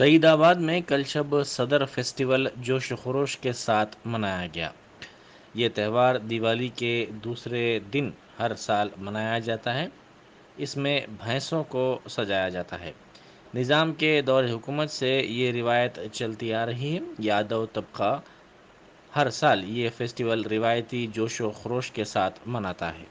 सईदाबाद में कल शब सदर फेस्टिवल जोश खरोश के साथ मनाया गया। ये त्यौहार दिवाली के दूसरे दिन हर साल मनाया जाता है। इसमें भैंसों को सजाया जाता है। निज़ाम के दौर हुकूमत से ये रिवायत चलती आ रही है। यादव तबका हर साल ये फेस्टिवल रिवायती जोश व खरोश के साथ मनाता है।